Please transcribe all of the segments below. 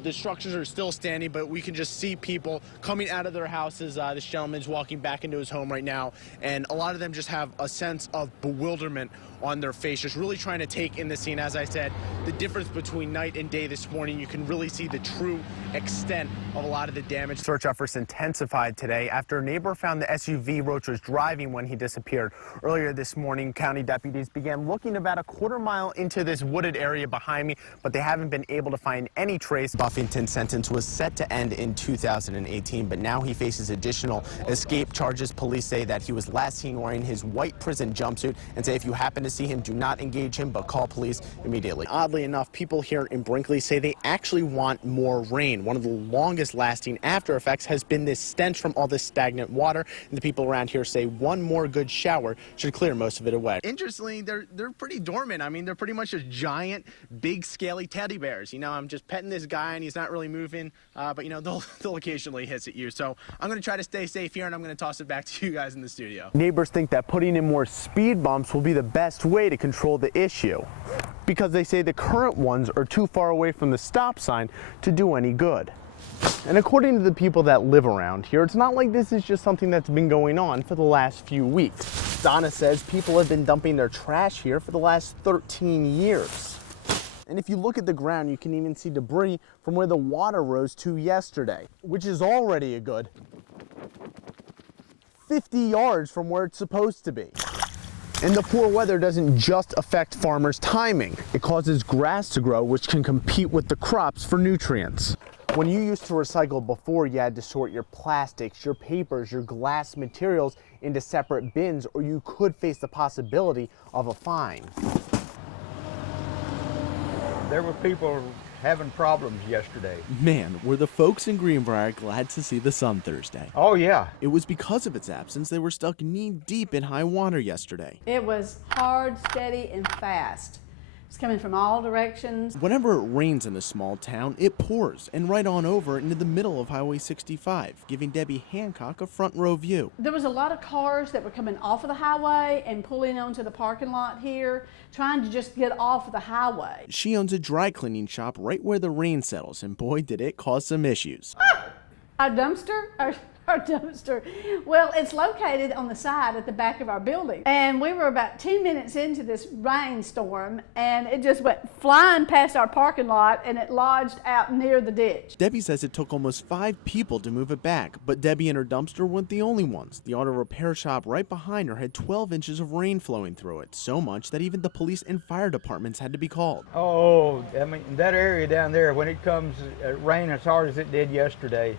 The structures are still standing, but we can just see people coming out of their houses. This gentleman's walking back into his home right now, and a lot of them just have a sense of bewilderment on their face, just really trying to take in the scene. As I said, the difference between night and day this morning, you can really see the true extent of a lot of the damage. Search efforts intensified today after a neighbor found the SUV Roach was driving when he disappeared. Earlier this morning, county deputies began looking about a quarter mile into this wooded area behind me, but they haven't been able to find any trace. Buffington's sentence was set to end in 2018, but now he faces additional escape charges. Police say that he was last seen wearing his white prison jumpsuit and say if you happen to see him, do not engage him, but call police immediately. Oddly enough, people here in Brinkley say they actually want more rain. One of the longest lasting after effects has been this stench from all this stagnant water, and the people around here say one more good shower should clear most of it away. Interestingly, they're pretty dormant. I mean, they're pretty much just giant, big, scaly teddy bears. You know, I'm just petting this guy and he's not really moving, but you know, they'll occasionally hiss at you. So I'm going to try to stay safe here, and I'm going to toss it back to you guys in the studio. Neighbors think that putting in more speed bumps will be the best way to control the issue, because they say the current ones are too far away from the stop sign to do any good. And according to the people that live around here, it's not like this is just something that's been going on for the last few weeks. Donna says people have been dumping their trash here for the last 13 years. And if you look at the ground, you can even see debris from where the water rose to yesterday, which is already a good 50 yards from where it's supposed to be. And the poor weather doesn't just affect farmers' timing. It causes grass to grow, which can compete with the crops for nutrients. When you used to recycle before, you had to sort your plastics, your papers, your glass materials into separate bins, or you could face the possibility of a fine. There were people having problems yesterday. Man, were the folks in Greenbrier glad to see the sun Thursday. Oh yeah. It was because of its absence they were stuck knee-deep in high water yesterday. It was hard, steady, and fast. It's coming from all directions. Whenever it rains in a small town, it pours, and right on over into the middle of Highway 65, giving Debbie Hancock a front row view. There was a lot of cars that were coming off of the highway and pulling onto the parking lot here, trying to just get off of the highway. She owns a dry cleaning shop right where the rain settles, and boy, did it cause some issues. Our dumpster? Our dumpster. Well, it's located on the side at the back of our building. And we were about 2 minutes into this rainstorm, and it just went flying past our parking lot, and it lodged out near the ditch. Debbie says it took almost 5 people to move it back, but Debbie and her dumpster weren't the only ones. The auto repair shop right behind her had 12 inches of rain flowing through it, so much that even the police and fire departments had to be called. Oh, I mean, that area down there, when it comes rain as hard as it did yesterday,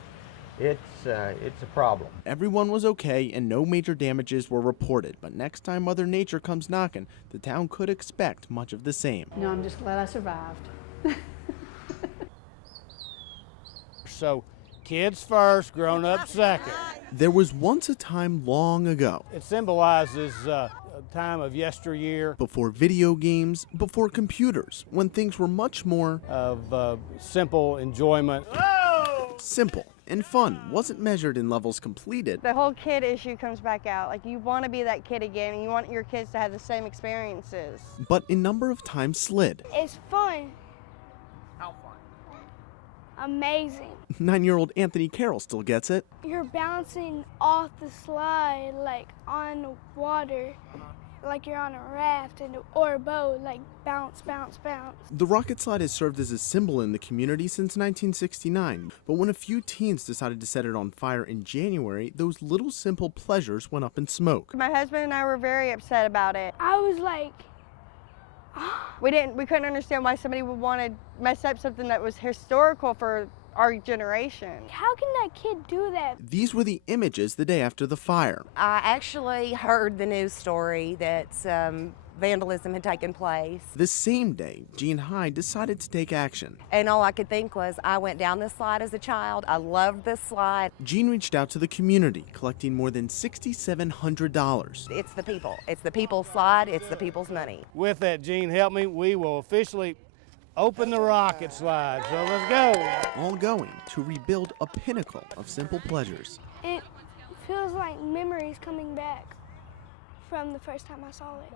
it's a problem. Everyone was okay and no major damages were reported, but next time Mother Nature comes knocking, the town could expect much of the same. No, I'm just glad I survived. So, kids first, grown-ups second. There was once a time long ago. It symbolizes a time of yesteryear. Before video games, before computers, when things were much more Of simple enjoyment. simple and fun, wasn't measured in levels completed. The whole kid issue comes back out. Like, you want to be that kid again, and you want your kids to have the same experiences. But in number of times slid. It's fun. How fun? Amazing. 9-year-old Anthony Carroll still gets it. You're bouncing off the slide like on water, like you're on a raft or a boat, like bounce, bounce, bounce. The rocket slide has served as a symbol in the community since 1969, but when a few teens decided to set it on fire in January, those little simple pleasures went up in smoke. My husband and I were very upset about it. I was like, We couldn't understand why somebody would want to mess up something that was historical for our generation. how can that kid do that? These were the images the day after the fire. I actually heard the news story that vandalism had taken place. The same day, Jean Hyde decided to take action. And all I could think was, I went down this slide as a child. I loved this slide. Jean reached out to the community, collecting more than $6,700. It's the people. It's the people's slide. It's the people's money. With that, Gene, help me. We will officially open the rocket slide. So let's go. All going to rebuild a pinnacle of simple pleasures. It feels like memories coming back from the first time I saw it.